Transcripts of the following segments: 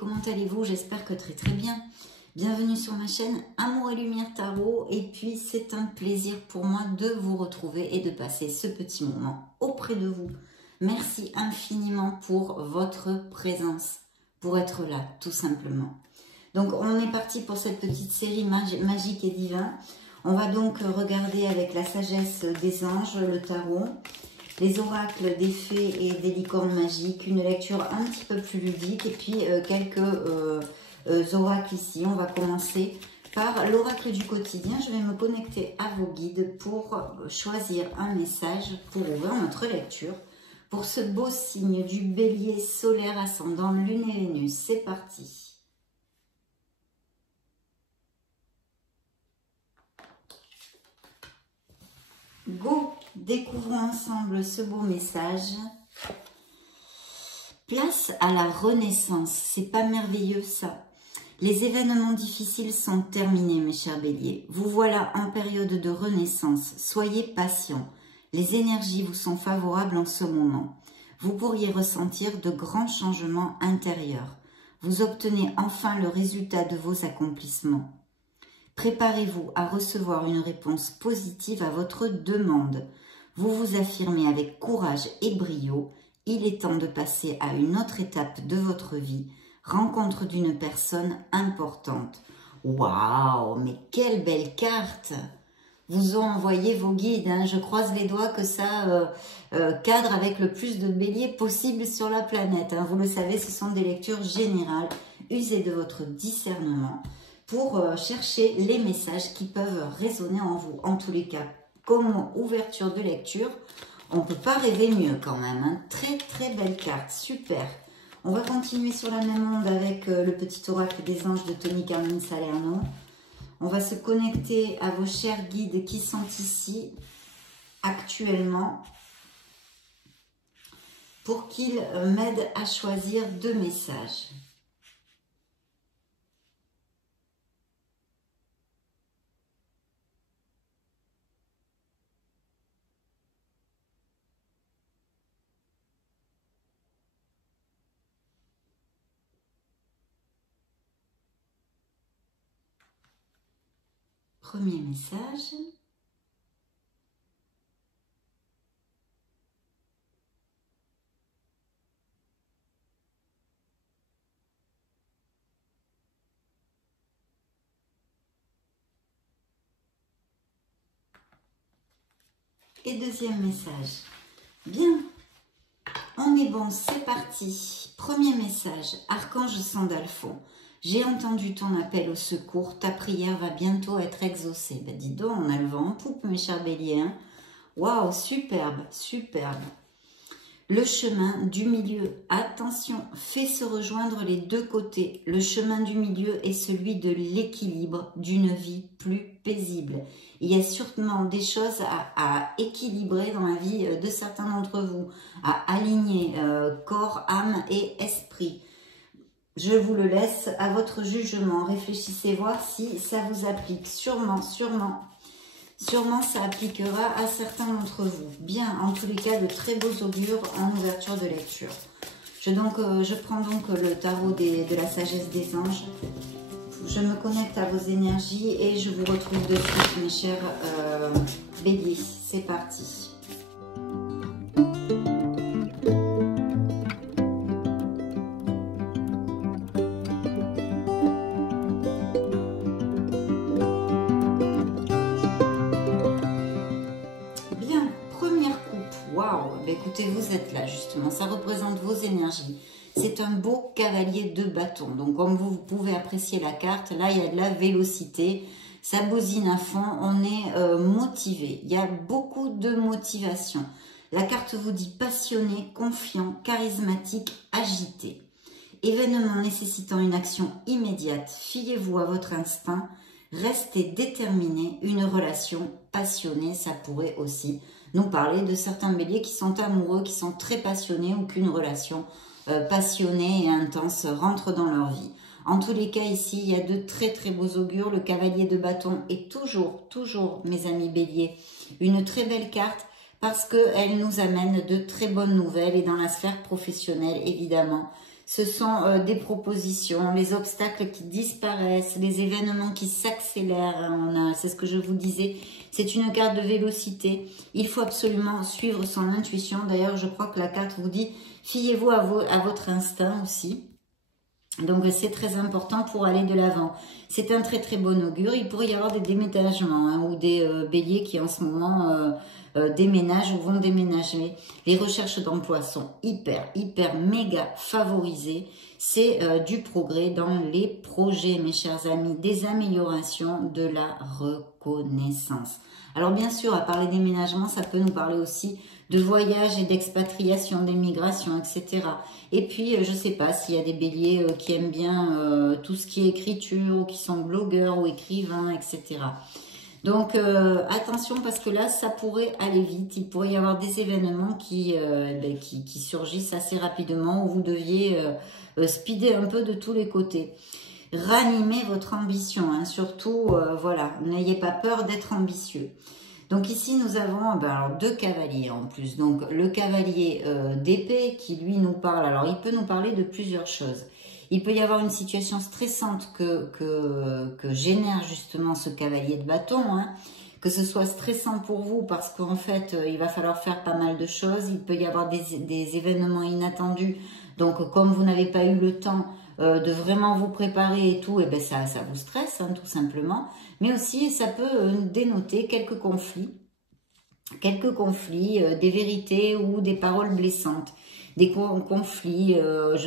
comment allez-vous? J'espère que très très bien. Bienvenue sur ma chaîne Amour et Lumière Tarot. Et puis c'est un plaisir pour moi de vous retrouver et de passer ce petit moment auprès de vous. Merci infiniment pour votre présence, pour être là tout simplement. Donc on est parti pour cette petite série magique et divin. On va donc regarder avec la sagesse des anges, le tarot, les oracles des fées et des licornes magiques, une lecture un petit peu plus ludique et puis quelques oracles ici. On va commencer par l'oracle du quotidien. Je vais me connecter à vos guides pour choisir un message pour ouvrir notre lecture. Pour ce beau signe du bélier solaire ascendant Lune et Vénus, c'est parti. Go, découvrons ensemble ce beau message. Place à la renaissance. C'est pas merveilleux ça? Les événements difficiles sont terminés, mes chers béliers. Vous voilà en période de renaissance. Soyez patients. Les énergies vous sont favorables en ce moment. Vous pourriez ressentir de grands changements intérieurs. Vous obtenez enfin le résultat de vos accomplissements. Préparez-vous à recevoir une réponse positive à votre demande. Vous vous affirmez avec courage et brio. Il est temps de passer à une autre étape de votre vie. Rencontre d'une personne importante. Waouh, mais quelle belle carte! Vous ont envoyé vos guides. Hein. Je croise les doigts que ça cadre avec le plus de béliers possible sur la planète. Hein. Vous le savez, ce sont des lectures générales. Usez de votre discernement pour chercher les messages qui peuvent résonner en vous. En tous les cas, comme ouverture de lecture, on ne peut pas rêver mieux quand même. Hein. Très très belle carte, super. On va continuer sur la même onde avec le petit oracle des anges de Tony Carmen Salerno. On va se connecter à vos chers guides qui sont ici actuellement pour qu'ils m'aident à choisir deux messages. Premier message. Et deuxième message. Bien, on est bon, c'est parti. Premier message, Archange Sandalphon. J'ai entendu ton appel au secours, ta prière va bientôt être exaucée. Ben dis donc, on a le vent en poupe, mes chers béliers. Hein. Waouh, superbe, superbe. Le chemin du milieu, attention, fait se rejoindre les deux côtés. Le chemin du milieu est celui de l'équilibre, d'une vie plus paisible. Il y a sûrement des choses à équilibrer dans la vie de certains d'entre vous, à aligner corps, âme et esprit. Je vous le laisse à votre jugement. Réfléchissez voir si ça vous applique. Sûrement, sûrement. Sûrement, ça appliquera à certains d'entre vous. Bien, en tous les cas, de très beaux augures en ouverture de lecture. Je prends donc le tarot de la sagesse des anges. Je me connecte à vos énergies et je vous retrouve de suite, mes chers béliers. C'est parti. Écoutez, vous êtes là justement, ça représente vos énergies. C'est un beau cavalier de bâton. Donc comme vous pouvez apprécier la carte, là il y a de la vélocité, ça bousine à fond, on est motivé. Il y a beaucoup de motivation. La carte vous dit passionné, confiant, charismatique, agité. Événement nécessitant une action immédiate, fiez-vous à votre instinct, restez déterminé, une relation passionnée, ça pourrait aussi nous parler de certains béliers qui sont amoureux, qui sont très passionnés ou qu'une relation passionnée et intense rentre dans leur vie. En tous les cas, ici, il y a de très très beaux augures. Le cavalier de bâton est toujours, mes amis béliers, une très belle carte parce qu'elle nous amène de très bonnes nouvelles et dans la sphère professionnelle, évidemment. Ce sont des propositions, les obstacles qui disparaissent, les événements qui s'accélèrent. C'est ce que je vous disais, c'est une carte de vélocité. Il faut absolument suivre son intuition. D'ailleurs, je crois que la carte vous dit, fiez-vous à votre instinct aussi. Donc, c'est très important pour aller de l'avant. C'est un très très bon augure. Il pourrait y avoir des déménagements hein, ou des béliers qui en ce moment déménagent ou vont déménager. Les recherches d'emploi sont hyper méga favorisées. C'est du progrès dans les projets, mes chers amis, des améliorations, de la reconnaissance. Alors bien sûr, à part les déménagements, ça peut nous parler aussi de voyage et d'expatriation, d'émigration, etc. Et puis, je ne sais pas s'il y a des béliers qui aiment bien tout ce qui est écriture, ou qui sont blogueurs ou écrivains, etc. Donc, attention parce que là, ça pourrait aller vite. Il pourrait y avoir des événements qui surgissent assez rapidement où vous deviez speeder un peu de tous les côtés. Ranimez votre ambition, hein, surtout, voilà, n'ayez pas peur d'être ambitieux. Donc ici, nous avons alors, 2 cavaliers en plus. Donc le cavalier d'épée qui lui nous parle, alors il peut nous parler de plusieurs choses. Il peut y avoir une situation stressante que génère justement ce cavalier de bâton, hein, que ce soit stressant pour vous parce qu'en fait, il va falloir faire pas mal de choses. Il peut y avoir des événements inattendus. Donc comme vous n'avez pas eu le temps de vraiment vous préparer et tout, et ben ça vous stresse hein, tout simplement. Mais aussi, ça peut dénoter quelques conflits, des vérités ou des paroles blessantes. Des conflits,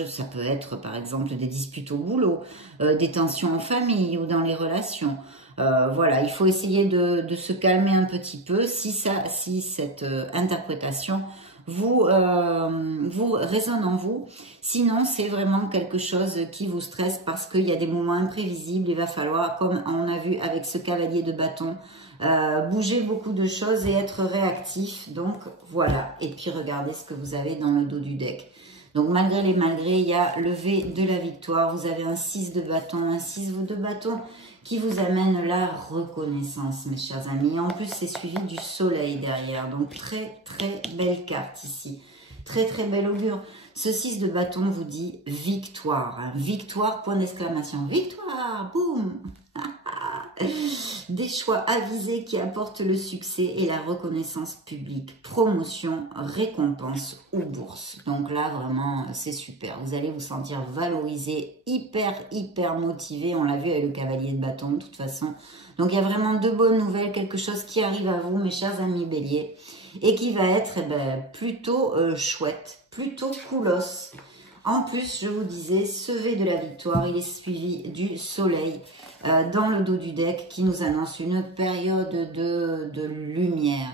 ça peut être par exemple des disputes au boulot, des tensions en famille ou dans les relations. Voilà, il faut essayer de se calmer un petit peu si cette interprétation vous résonne en vous. Sinon, c'est vraiment quelque chose qui vous stresse parce qu'il y a des moments imprévisibles. Il va falloir, comme on a vu avec ce cavalier de bâton, bouger beaucoup de choses et être réactif. Donc, voilà. Et puis, regardez ce que vous avez dans le dos du deck. Donc, malgré les malgrés, il y a le V de la victoire. Vous avez un 6 de bâton, un 6 de bâton qui vous amène la reconnaissance, mes chers amis. En plus, c'est suivi du soleil derrière. Donc, très, très belle carte ici. Très, très belle augure. Ce 6 de bâton vous dit victoire. Hein. Victoire, point d'exclamation. Victoire, boum. Des choix avisés qui apportent le succès et la reconnaissance publique. Promotion, récompense ou bourse. Donc là, vraiment, c'est super. Vous allez vous sentir valorisé, hyper motivé. On l'a vu avec le cavalier de bâton, de toute façon. Donc, il y a vraiment 2 bonnes nouvelles, quelque chose qui arrive à vous, mes chers amis béliers, et qui va être plutôt chouette, plutôt coolos. En plus, je vous disais, ce V de la victoire, il est suivi du soleil dans le dos du deck qui nous annonce une période de lumière,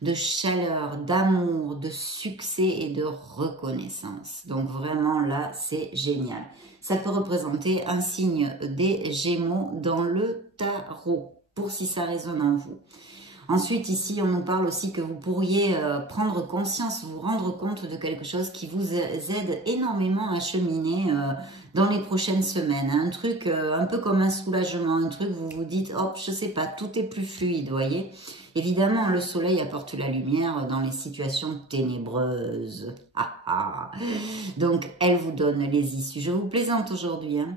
de chaleur, d'amour, de succès et de reconnaissance. Donc vraiment là, c'est génial. Ça peut représenter un signe des Gémeaux dans le tarot, pour si ça résonne en vous. Ensuite, ici, on nous parle aussi que vous pourriez prendre conscience, vous rendre compte de quelque chose qui vous aide énormément à cheminer dans les prochaines semaines. Un truc un peu comme un soulagement, un truc où vous vous dites, hop, je sais pas, tout est plus fluide, vous voyez. Évidemment, le soleil apporte la lumière dans les situations ténébreuses. Donc, elle vous donne les issues. Je vous plaisante aujourd'hui, hein.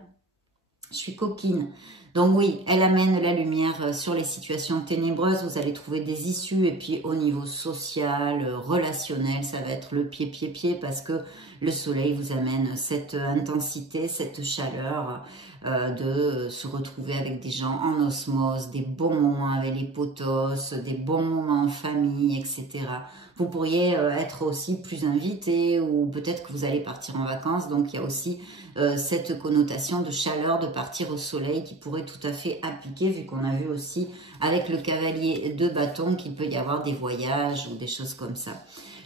Je suis coquine. Donc oui, elle amène la lumière sur les situations ténébreuses. Vous allez trouver des issues. Et puis au niveau social, relationnel, ça va être le pied parce que le soleil vous amène cette intensité, cette chaleur de se retrouver avec des gens en osmose, des bons moments avec les potos, des bons moments en famille, etc. Vous pourriez être aussi plus invité ou peut-être que vous allez partir en vacances. Donc il y a aussi cette connotation de chaleur, de partir au soleil qui pourrait tout à fait appliquer vu qu'on a vu aussi avec le cavalier de bâton qu'il peut y avoir des voyages ou des choses comme ça.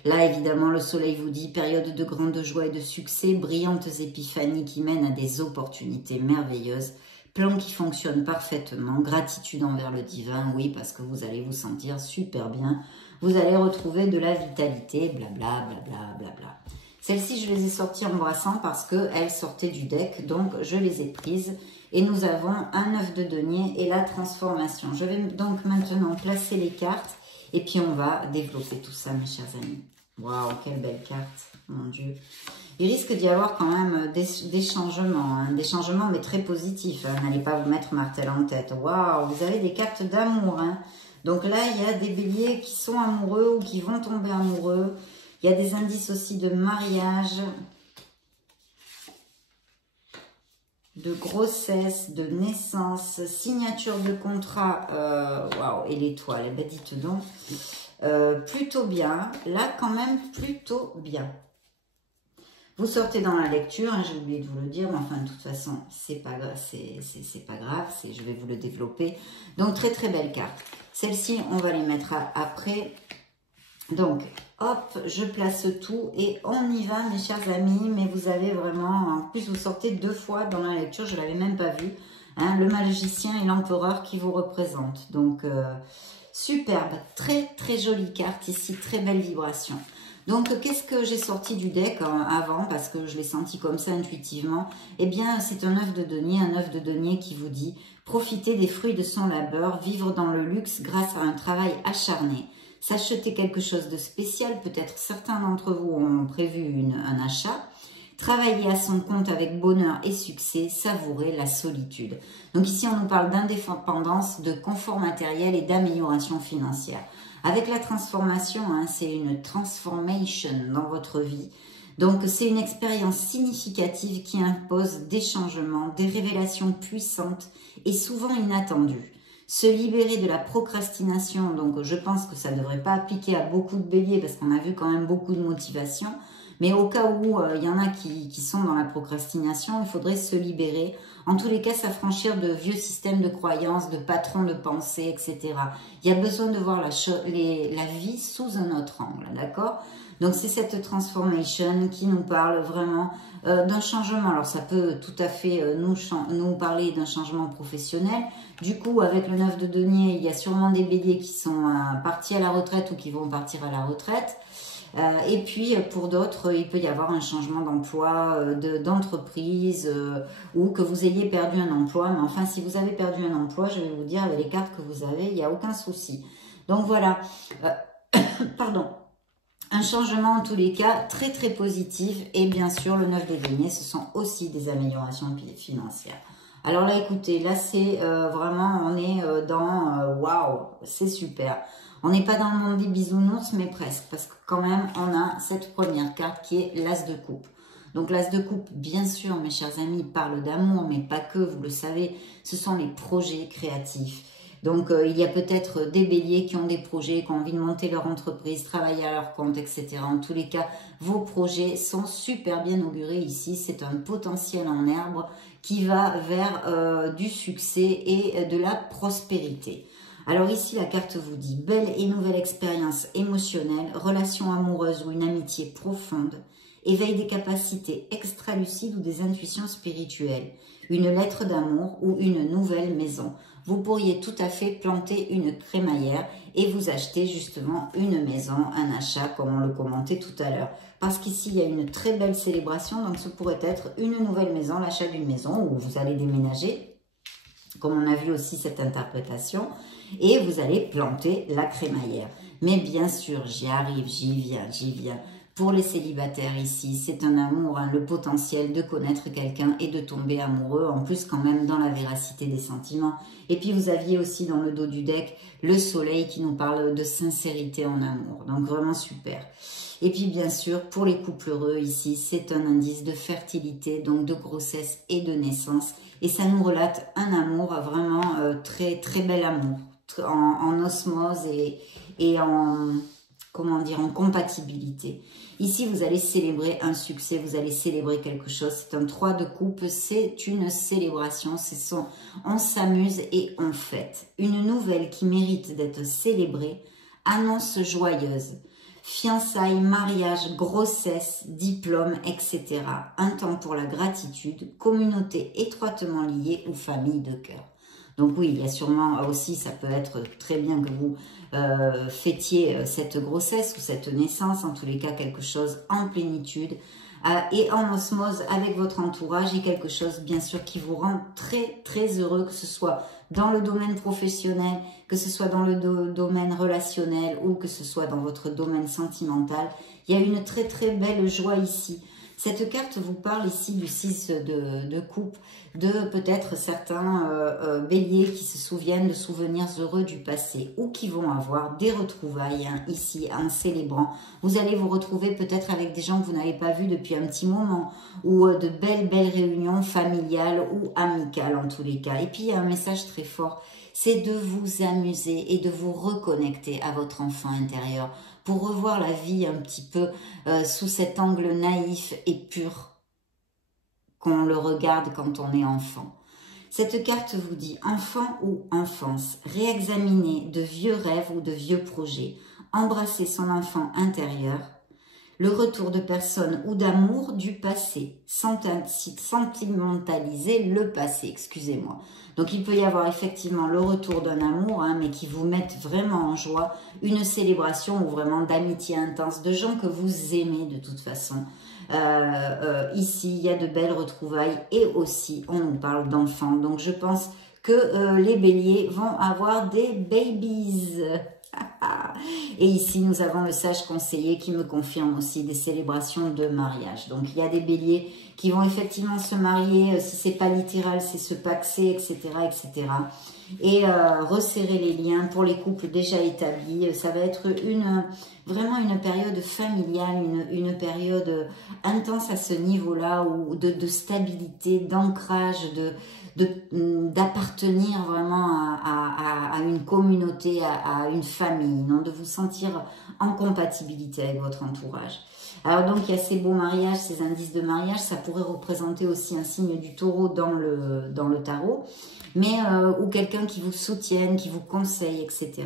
Là, évidemment, le soleil vous dit période de grande joie et de succès, brillantes épiphanies qui mènent à des opportunités merveilleuses, plan qui fonctionne parfaitement, gratitude envers le divin, oui, parce que vous allez vous sentir super bien, vous allez retrouver de la vitalité, blabla, blabla, blabla. Celles-ci, je les ai sorties en brassant parce qu'elles sortaient du deck, donc je les ai prises. Et nous avons un 9 de denier et la transformation. Je vais donc maintenant placer les cartes et puis on va développer tout ça, mes chers amis. Waouh, quelle belle carte, mon Dieu. Il risque d'y avoir quand même des changements, hein, des changements mais très positifs. Hein. N'allez pas vous mettre martel en tête. Waouh, vous avez des cartes d'amour. Hein. Donc là, il y a des béliers qui sont amoureux ou qui vont tomber amoureux. Il y a des indices aussi de mariage, de grossesse, de naissance, signature de contrat. Waouh, et l'étoile, eh ben dites donc. Plutôt bien. Là, quand même, plutôt bien. Vous sortez dans la lecture, hein, j'ai oublié de vous le dire, mais enfin, de toute façon, c'est pas grave, c'est pas grave, je vais vous le développer. Donc, très, très belle carte. Celle-ci, on va les mettre après. Donc, hop, je place tout et on y va, mes chers amis. Mais vous avez vraiment, en plus, vous sortez 2 fois dans la lecture, je ne l'avais même pas vu. Hein, le magicien et l'empereur qui vous représentent. Donc, superbe, très, très jolie carte ici, très belle vibration. Donc, qu'est-ce que j'ai sorti du deck avant, parce que je l'ai senti comme ça intuitivement? Eh bien, c'est un œuf de denier qui vous dit « Profitez des fruits de son labeur, vivre dans le luxe grâce à un travail acharné. S'acheter quelque chose de spécial, peut-être certains d'entre vous ont prévu un achat. Travailler à son compte avec bonheur et succès, savourer la solitude. » Donc ici, on nous parle d'indépendance, de confort matériel et d'amélioration financière. Avec la transformation, hein, c'est une transformation dans votre vie. Donc, c'est une expérience significative qui impose des changements, des révélations puissantes et souvent inattendues. Se libérer de la procrastination, donc je pense que ça ne devrait pas appliquer à beaucoup de béliers parce qu'on a vu quand même beaucoup de motivation. Mais au cas où il y en a qui sont dans la procrastination, il faudrait se libérer. En tous les cas, s'affranchir de vieux systèmes de croyances, de patrons de pensée, etc. Il y a besoin de voir la vie sous un autre angle, d'accord? Donc, c'est cette transformation qui nous parle vraiment d'un changement. Alors, ça peut tout à fait nous parler d'un changement professionnel. Du coup, avec le 9 de denier, il y a sûrement des béliers qui sont partis à la retraite ou qui vont partir à la retraite. Et puis, pour d'autres, il peut y avoir un changement d'emploi, d'entreprise, ou que vous ayez perdu un emploi. Mais enfin, si vous avez perdu un emploi, je vais vous dire, avec les cartes que vous avez, il n'y a aucun souci. Donc, voilà. Pardon. Un changement, en tous les cas, très, très positif. Et bien sûr, le 9 de denier, ce sont aussi des améliorations financières. Alors là, écoutez, là, c'est vraiment, on est dans waouh, c'est super. On n'est pas dans le monde des bisounours, mais presque, parce que quand même, on a cette première carte qui est l'As de coupe. Donc l'As de coupe, bien sûr, mes chers amis, parle d'amour, mais pas que, vous le savez, ce sont les projets créatifs. Donc, il y a peut-être des béliers qui ont des projets, qui ont envie de monter leur entreprise, travailler à leur compte, etc. En tous les cas, vos projets sont super bien augurés ici. C'est un potentiel en herbe qui va vers du succès et de la prospérité. Alors ici, la carte vous dit « Belle et nouvelle expérience émotionnelle, relation amoureuse ou une amitié profonde, éveil des capacités extra-lucides ou des intuitions spirituelles, une lettre d'amour ou une nouvelle maison. » Vous pourriez tout à fait planter une crémaillère et vous acheter justement une maison, un achat, comme on le commentait tout à l'heure. Parce qu'ici, il y a une très belle célébration, donc ce pourrait être une nouvelle maison, l'achat d'une maison où vous allez déménager, comme on a vu aussi cette interprétation, et vous allez planter la crémaillère. Mais bien sûr, j'y arrive, j'y viens. Pour les célibataires ici, c'est un amour, hein, le potentiel de connaître quelqu'un et de tomber amoureux, en plus quand même dans la véracité des sentiments. Et puis vous aviez aussi dans le dos du deck le soleil qui nous parle de sincérité en amour, donc vraiment super. Et puis bien sûr, pour les couples heureux ici, c'est un indice de fertilité, donc de grossesse et de naissance. Et ça nous relate un amour vraiment très très bel amour, en osmose et en... comment dire, en compatibilité. Ici, vous allez célébrer un succès, vous allez célébrer quelque chose. C'est un 3 de coupe, c'est une célébration. On s'amuse et on fête. Une nouvelle qui mérite d'être célébrée, annonce joyeuse. Fiançailles, mariage, grossesse, diplôme, etc. Un temps pour la gratitude, communauté étroitement liée ou famille de cœur. Donc oui, il y a sûrement aussi, ça peut être très bien que vous fêtiez cette grossesse ou cette naissance, en tous les cas quelque chose en plénitude, et en osmose avec votre entourage et quelque chose bien sûr qui vous rend très très heureux, que ce soit dans le domaine professionnel, que ce soit dans le domaine relationnel ou que ce soit dans votre domaine sentimental. Il y a une très très belle joie ici. Cette carte vous parle ici du 6 de coupe, de peut-être certains béliers qui se souviennent de souvenirs heureux du passé ou qui vont avoir des retrouvailles ici en célébrant. Vous allez vous retrouver peut-être avec des gens que vous n'avez pas vus depuis un petit moment ou de belles réunions familiales ou amicales en tous les cas. Et puis il y a un message très fort, c'est de vous amuser et de vous reconnecter à votre enfant intérieur, pour revoir la vie un petit peu sous cet angle naïf et pur qu'on le regarde quand on est enfant. Cette carte vous dit enfant ou enfance, réexaminer de vieux rêves ou de vieux projets, embrasser son enfant intérieur, le retour de personnes ou d'amour du passé, sentimentaliser le passé, excusez-moi. Donc il peut y avoir effectivement le retour d'un amour, mais qui vous mette vraiment en joie, une célébration ou vraiment d'amitié intense, de gens que vous aimez de toute façon. Ici, il y a de belles retrouvailles et aussi, on nous parle d'enfants. Donc je pense que les béliers vont avoir des babies. Et ici, nous avons le sage conseiller qui me confirme aussi des célébrations de mariage. Donc, il y a des béliers qui vont effectivement se marier, si c'est pas littéral, c'est se paxer, etc., etc. Et resserrer les liens pour les couples déjà établis. Ça va être vraiment une période familiale, une période intense à ce niveau-là, de stabilité, d'ancrage, d'appartenir vraiment à une communauté, à une famille, non, de vous sentir en compatibilité avec votre entourage. Alors donc il y a ces beaux mariages, ces indices de mariage, ça pourrait représenter aussi un signe du taureau dans le tarot, mais ou quelqu'un qui vous soutienne, qui vous conseille, etc.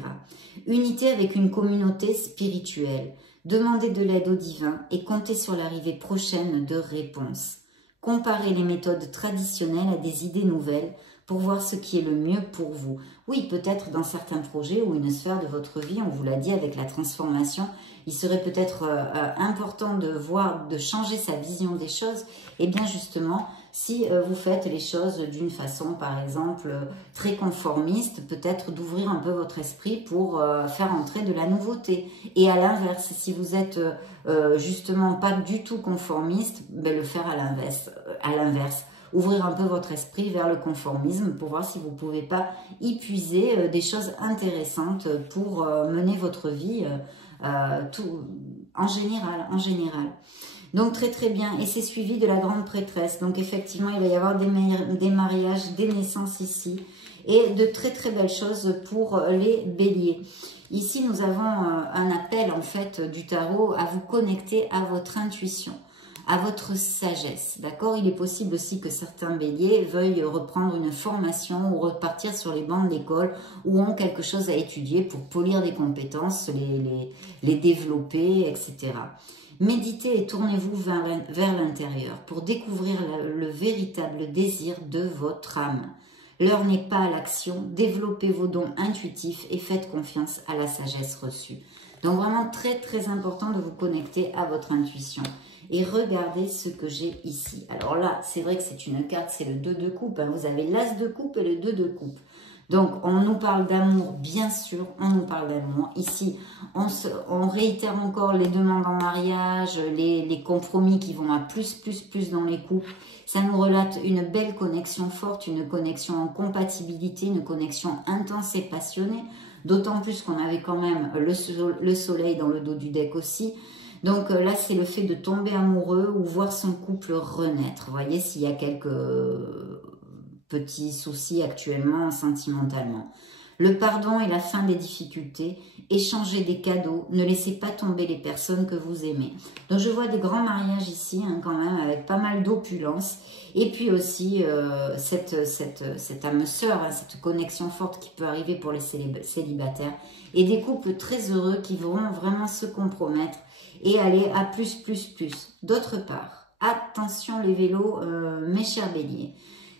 Unité avec une communauté spirituelle, demandez de l'aide au divin et comptez sur l'arrivée prochaine de réponses. Comparez les méthodes traditionnelles à des idées nouvelles pour voir ce qui est le mieux pour vous. Oui, peut-être dans certains projets ou une sphère de votre vie, on vous l'a dit avec la transformation, il serait peut-être important de changer sa vision des choses. Et bien justement, si vous faites les choses d'une façon, par exemple, très conformiste, peut-être d'ouvrir un peu votre esprit pour faire entrer de la nouveauté. Et à l'inverse, si vous êtes justement pas du tout conformiste, ben le faire à l'inverse. Ouvrir un peu votre esprit vers le conformisme pour voir si vous ne pouvez pas y puiser des choses intéressantes pour mener votre vie en général. Donc très très bien, et c'est suivi de la grande prêtresse. Donc effectivement, il va y avoir des mariages, des naissances ici, et de très très belles choses pour les béliers. Ici, nous avons un appel en fait du tarot à vous connecter à votre intuition, à votre sagesse, d'accord? Il est possible aussi que certains béliers veuillent reprendre une formation ou repartir sur les bancs de l'école ou ont quelque chose à étudier pour polir des compétences, les développer, etc. Méditez et tournez-vous vers l'intérieur pour découvrir le véritable désir de votre âme. L'heure n'est pas à l'action, développez vos dons intuitifs et faites confiance à la sagesse reçue. Donc vraiment très très important de vous connecter à votre intuition. Et regardez ce que j'ai ici. Alors là, c'est vrai que c'est une carte, c'est le 2 de coupe. Vous avez l'as de coupe et le 2 de coupe. Donc, on nous parle d'amour, bien sûr, on nous parle d'amour. Ici, on réitère encore les demandes en mariage, les compromis qui vont à plus dans les couples. Ça nous relate une belle connexion forte, une connexion en compatibilité, une connexion intense et passionnée. D'autant plus qu'on avait quand même le soleil dans le dos du deck aussi. Donc là, c'est le fait de tomber amoureux ou voir son couple renaître. Vous voyez, s'il y a quelques petits soucis actuellement sentimentalement. Le pardon et la fin des difficultés. Échangez des cadeaux. Ne laissez pas tomber les personnes que vous aimez. Donc je vois des grands mariages ici, quand même, avec pas mal d'opulence. Et puis aussi cette âme sœur, cette connexion forte qui peut arriver pour les célibataires. Et des couples très heureux qui vont vraiment se compromettre et aller à plus. D'autre part, attention les vélos, mes chers béliers.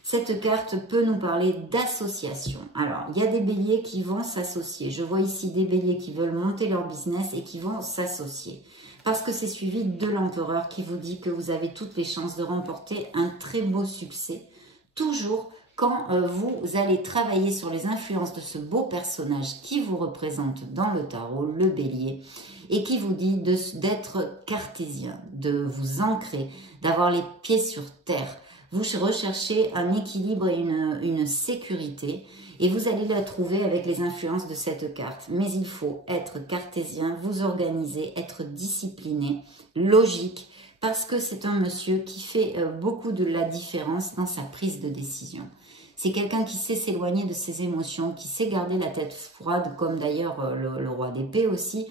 Cette carte peut nous parler d'association. Alors, il y a des béliers qui vont s'associer. Je vois ici des béliers qui veulent monter leur business et qui vont s'associer. parce que c'est suivi de l'empereur qui vous dit que vous avez toutes les chances de remporter un très beau succès. Toujours quand vous allez travailler sur les influences de ce beau personnage qui vous représente dans le tarot, le bélier, et qui vous dit d'être cartésien, de vous ancrer, d'avoir les pieds sur terre. Vous recherchez un équilibre et une sécurité, et vous allez la trouver avec les influences de cette carte. Mais il faut être cartésien, vous organiser, être discipliné, logique, parce que c'est un monsieur qui fait beaucoup de la différence dans sa prise de décision. C'est quelqu'un qui sait s'éloigner de ses émotions, qui sait garder la tête froide, comme d'ailleurs le roi d'épée aussi,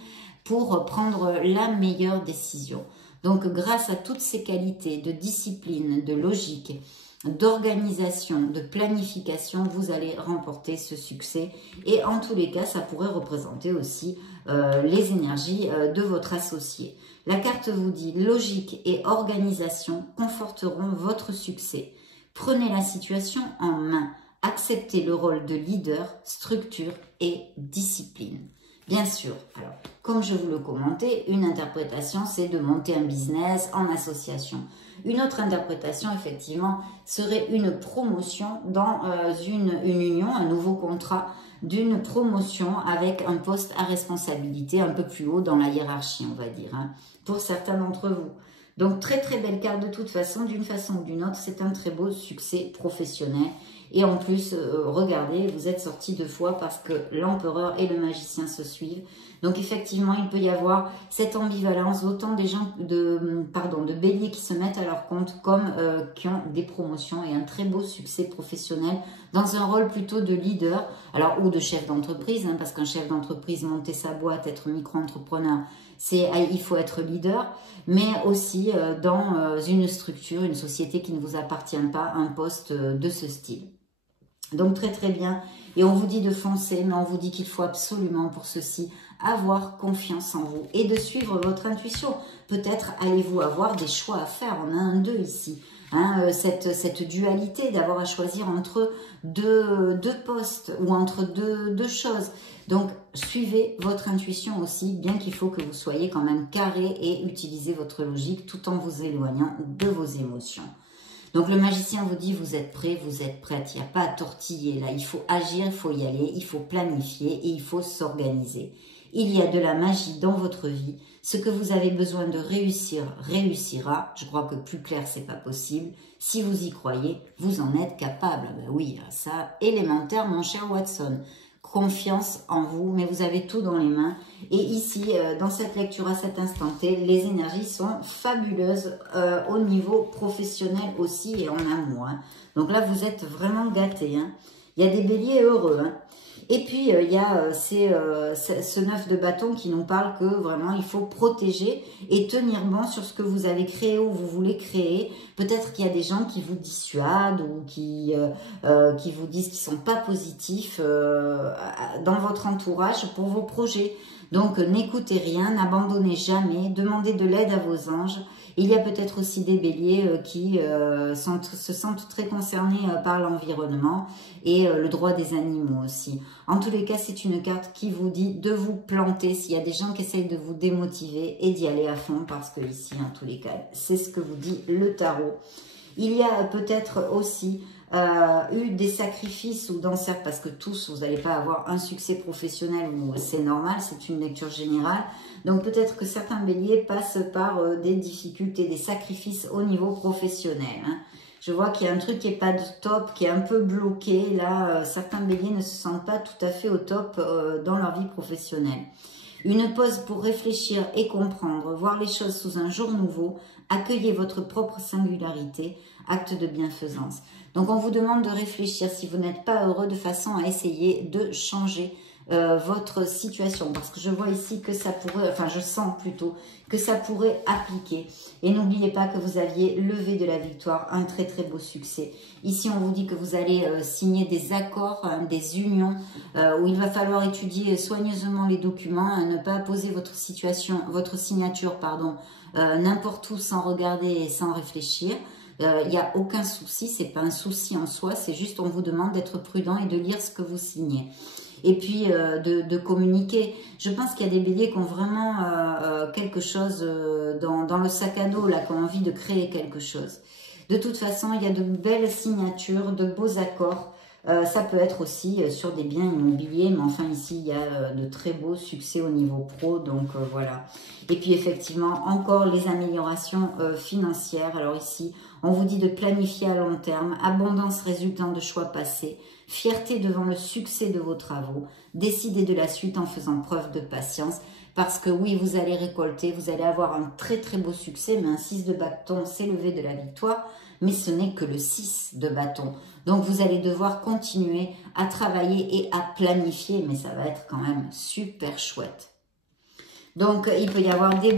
pour prendre la meilleure décision. Donc grâce à toutes ces qualités de discipline, de logique, d'organisation, de planification, vous allez remporter ce succès. Et en tous les cas, ça pourrait représenter aussi les énergies de votre associé. La carte vous dit logique et organisation conforteront votre succès. Prenez la situation en main. Acceptez le rôle de leader, structure et discipline. Bien sûr, alors, comme je vous le commentais, une interprétation, c'est de monter un business en association. Une autre interprétation, effectivement, serait une promotion dans une union, un nouveau contrat d'une promotion avec un poste à responsabilité un peu plus haut dans la hiérarchie, on va dire, hein, pour certains d'entre vous. Donc, très très belle carte de toute façon, d'une façon ou d'une autre, c'est un très beau succès professionnel. Et en plus, regardez, vous êtes sortis 2 fois parce que l'empereur et le magicien se suivent. Donc effectivement, il peut y avoir cette ambivalence, autant des gens de bélier qui se mettent à leur compte comme qui ont des promotions et un très beau succès professionnel dans un rôle plutôt de leader, alors ou de chef d'entreprise, hein, parce qu'un chef d'entreprise, monter sa boîte, être micro-entrepreneur, il faut être leader, mais aussi dans une structure, une société qui ne vous appartient pas, un poste de ce style. Donc très très bien, et on vous dit de foncer, mais on vous dit qu'il faut absolument pour ceci avoir confiance en vous et de suivre votre intuition. Peut-être allez-vous avoir des choix à faire, on a un 2 ici, hein, cette dualité d'avoir à choisir entre deux postes ou entre deux choses. Donc suivez votre intuition aussi, bien qu'il faut que vous soyez quand même carré et utilisez votre logique tout en vous éloignant de vos émotions. Donc le magicien vous dit, vous êtes prêt, il n'y a pas à tortiller là, il faut agir, il faut y aller, il faut planifier et il faut s'organiser. Il y a de la magie dans votre vie, ce que vous avez besoin de réussir, réussira. Je crois que plus clair, c'est pas possible. Si vous y croyez, vous en êtes capable. Ben oui, ça, élémentaire, mon cher Watson. Confiance en vous, mais vous avez tout dans les mains. Et ici, dans cette lecture à cet instant T, les énergies sont fabuleuses au niveau professionnel aussi et en amour. Hein. Donc là, vous êtes vraiment gâtés. Hein. Il y a des béliers heureux. Hein. Et puis, il y a ce 9 de bâton qui nous parle que vraiment, il faut protéger et tenir bon sur ce que vous avez créé ou vous voulez créer. Peut-être qu'il y a des gens qui vous dissuadent ou qui vous disent qu'ils ne sont pas positifs dans votre entourage pour vos projets. Donc, n'écoutez rien, n'abandonnez jamais, demandez de l'aide à vos anges. Il y a peut-être aussi des béliers qui se sentent très concernés par l'environnement et le droit des animaux aussi. En tous les cas, c'est une carte qui vous dit de vous planter s'il y a des gens qui essayent de vous démotiver et d'y aller à fond parce que ici, en tous les cas, c'est ce que vous dit le tarot. Il y a peut-être aussi eu des sacrifices ou dans certes, parce que tous, vous n'allez pas avoir un succès professionnel où c'est normal, c'est une lecture générale. Donc peut-être que certains béliers passent par des difficultés, des sacrifices au niveau professionnel. Hein. Je vois qu'il y a un truc qui n'est pas top, qui est un peu bloqué. Là, certains béliers ne se sentent pas tout à fait au top dans leur vie professionnelle. Une pause pour réfléchir et comprendre, voir les choses sous un jour nouveau, accueillez votre propre singularité, acte de bienfaisance. Donc on vous demande de réfléchir si vous n'êtes pas heureux de façon à essayer de changer votre situation. Parce que je vois ici que ça pourrait, enfin je sens plutôt que ça pourrait appliquer. Et n'oubliez pas que vous aviez levé de la victoire un très très beau succès. Ici on vous dit que vous allez signer des accords, hein, des unions, où il va falloir étudier soigneusement les documents, hein, ne pas poser votre signature, n'importe où sans regarder et sans réfléchir. Il n'y a aucun souci, c'est pas un souci en soi, c'est juste on vous demande d'être prudent et de lire ce que vous signez. et puis de communiquer. Je pense qu'il y a des béliers qui ont vraiment quelque chose dans le sac à dos, là, qui ont envie de créer quelque chose. De toute façon, il y a de belles signatures, de beaux accords. Ça peut être aussi sur des biens immobiliers, mais enfin ici, il y a de très beaux succès au niveau pro, donc voilà. Et puis effectivement, encore les améliorations financières. Alors ici, on vous dit de planifier à long terme, abondance résultant de choix passés, fierté devant le succès de vos travaux, décidez de la suite en faisant preuve de patience, parce que oui, vous allez récolter, vous allez avoir un très très beau succès, mais un 6 de bâton, c'est levé de la victoire, mais ce n'est que le 6 de bâton. Donc vous allez devoir continuer à travailler et à planifier, mais ça va être quand même super chouette. Donc, il peut y avoir des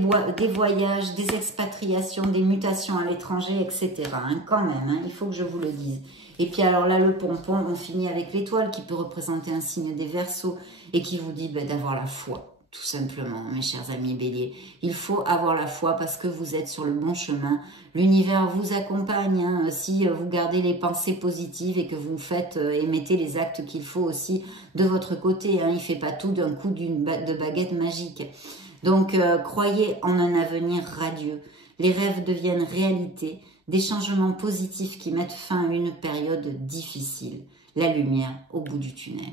voyages, des expatriations, des mutations à l'étranger, etc. Hein, quand même, hein, il faut que je vous le dise. Et puis alors là, le pompon, on finit avec l'étoile qui peut représenter un signe des Verseaux et qui vous dit d'avoir la foi, tout simplement, mes chers amis béliers. Il faut avoir la foi parce que vous êtes sur le bon chemin. L'univers vous accompagne. Hein, si vous gardez les pensées positives et que vous faites et mettez les actes qu'il faut aussi de votre côté. Hein, il ne fait pas tout d'un coup de baguette magique. Donc, croyez en un avenir radieux. Les rêves deviennent réalité, des changements positifs qui mettent fin à une période difficile. La lumière au bout du tunnel.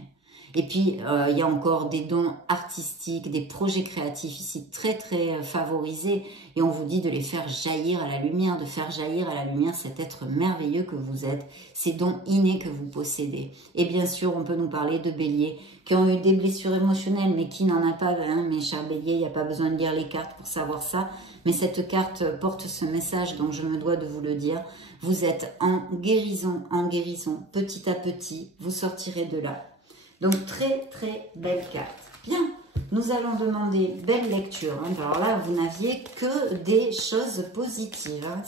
Et puis, il y a encore des dons artistiques, des projets créatifs ici très très favorisés. Et on vous dit de les faire jaillir à la lumière, de faire jaillir à la lumière cet être merveilleux que vous êtes, ces dons innés que vous possédez. Et bien sûr, on peut nous parler de béliers qui ont eu des blessures émotionnelles, mais qui n'en a pas, hein, mes chers béliers, il n'y a pas besoin de lire les cartes pour savoir ça. Mais cette carte porte ce message, donc je me dois de vous le dire. Vous êtes en guérison, petit à petit, vous sortirez de là. Donc, très, très belle carte. Bien, nous allons demander belle lecture. Hein. Alors là, vous n'aviez que des choses positives. Hein.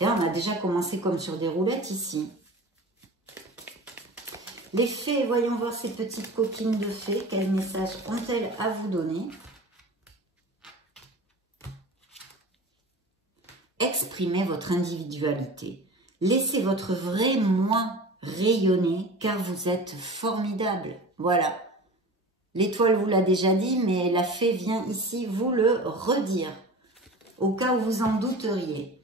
Là, on a déjà commencé comme sur des roulettes ici. Les fées, voyons voir ces petites coquines de fées. Quel message ont-elles à vous donner? Exprimez votre individualité. Laissez votre vrai moi rayonner car vous êtes formidable. Voilà. L'étoile vous l'a déjà dit, mais la fée vient ici vous le redire. Au cas où vous en douteriez.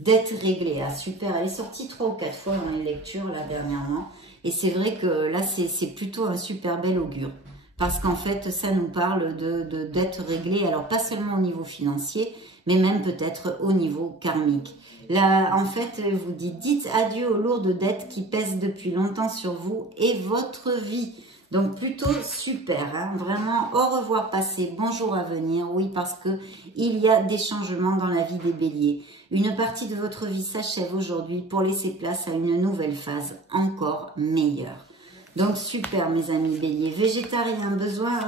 D'être réglé. Ah super, elle est sortie 3 ou 4 fois dans les lectures là dernièrement. Et c'est vrai que là c'est plutôt un super bel augure. Parce qu'en fait ça nous parle d'être réglé. Alors pas seulement au niveau financier, mais même peut-être au niveau karmique. Là, en fait, vous dites adieu aux lourdes dettes qui pèsent depuis longtemps sur vous et votre vie. Donc, plutôt super, hein, vraiment, au revoir passé, bonjour à venir. Oui, parce que il y a des changements dans la vie des béliers. Une partie de votre vie s'achève aujourd'hui pour laisser place à une nouvelle phase encore meilleure. Donc, super, mes amis béliers. Végétariens, besoin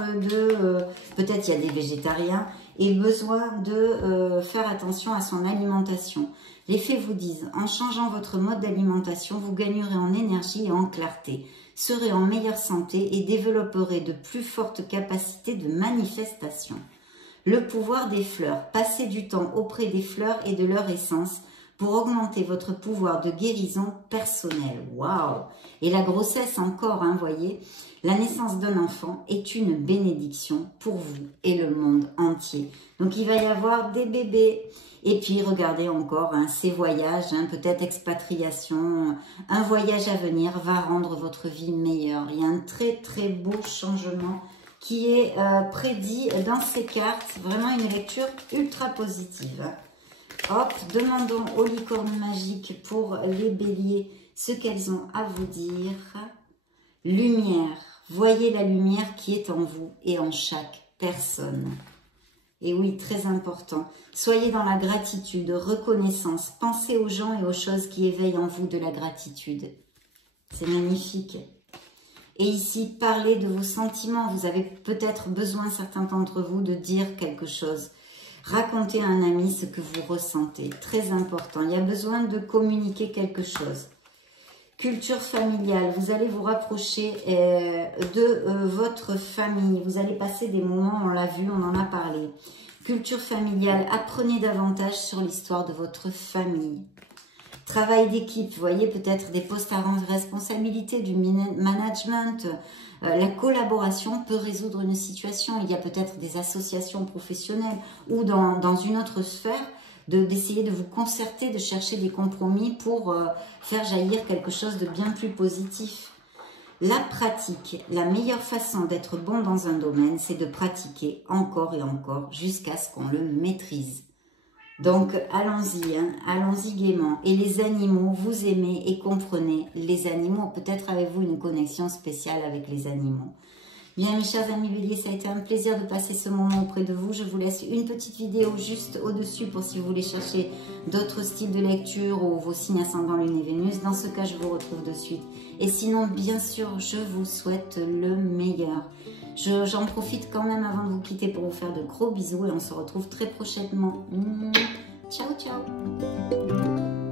peut-être il y a des végétariens, et besoin de faire attention à son alimentation. Les fées vous disent, en changeant votre mode d'alimentation, vous gagnerez en énergie et en clarté, serez en meilleure santé et développerez de plus fortes capacités de manifestation. Le pouvoir des fleurs, passez du temps auprès des fleurs et de leur essence pour augmenter votre pouvoir de guérison personnelle. Waouh! Et la grossesse encore, hein, voyez. La naissance d'un enfant est une bénédiction pour vous et le monde entier. Donc, il va y avoir des bébés. Et puis, regardez encore hein, ces voyages, hein, peut-être expatriation. Un voyage à venir va rendre votre vie meilleure. Il y a un très, très beau changement qui est prédit dans ces cartes. Vraiment une lecture ultra positive. Hop, demandons aux licornes magiques pour les béliers ce qu'elles ont à vous dire. Lumière, voyez la lumière qui est en vous et en chaque personne. Et oui, très important. Soyez dans la gratitude, reconnaissance. Pensez aux gens et aux choses qui éveillent en vous de la gratitude. C'est magnifique. Et ici, parlez de vos sentiments. Vous avez peut-être besoin, certains d'entre vous, de dire quelque chose. Racontez à un ami ce que vous ressentez. Très important. Il y a besoin de communiquer quelque chose. Culture familiale. Vous allez vous rapprocher de votre famille. Vous allez passer des moments, on l'a vu, on en a parlé. Culture familiale. Apprenez davantage sur l'histoire de votre famille. Travail d'équipe, vous voyez, peut-être des postes à responsabilité, du management. La collaboration peut résoudre une situation. Il y a peut-être des associations professionnelles ou dans une autre sphère, d'essayer de vous concerter, de chercher des compromis pour faire jaillir quelque chose de bien plus positif. La pratique, la meilleure façon d'être bon dans un domaine, c'est de pratiquer encore et encore jusqu'à ce qu'on le maîtrise. Donc, allons-y, hein, allons-y gaiement. Et les animaux, vous aimez et comprenez les animaux. Peut-être avez-vous une connexion spéciale avec les animaux. Bien, mes chers amis béliers, ça a été un plaisir de passer ce moment auprès de vous. Je vous laisse une petite vidéo juste au-dessus pour si vous voulez chercher d'autres styles de lecture ou vos signes ascendants Lune et Vénus. Dans ce cas, je vous retrouve de suite. Et sinon, bien sûr, je vous souhaite le meilleur. J'en profite quand même avant de vous quitter pour vous faire de gros bisous et on se retrouve très prochainement. Ciao, ciao!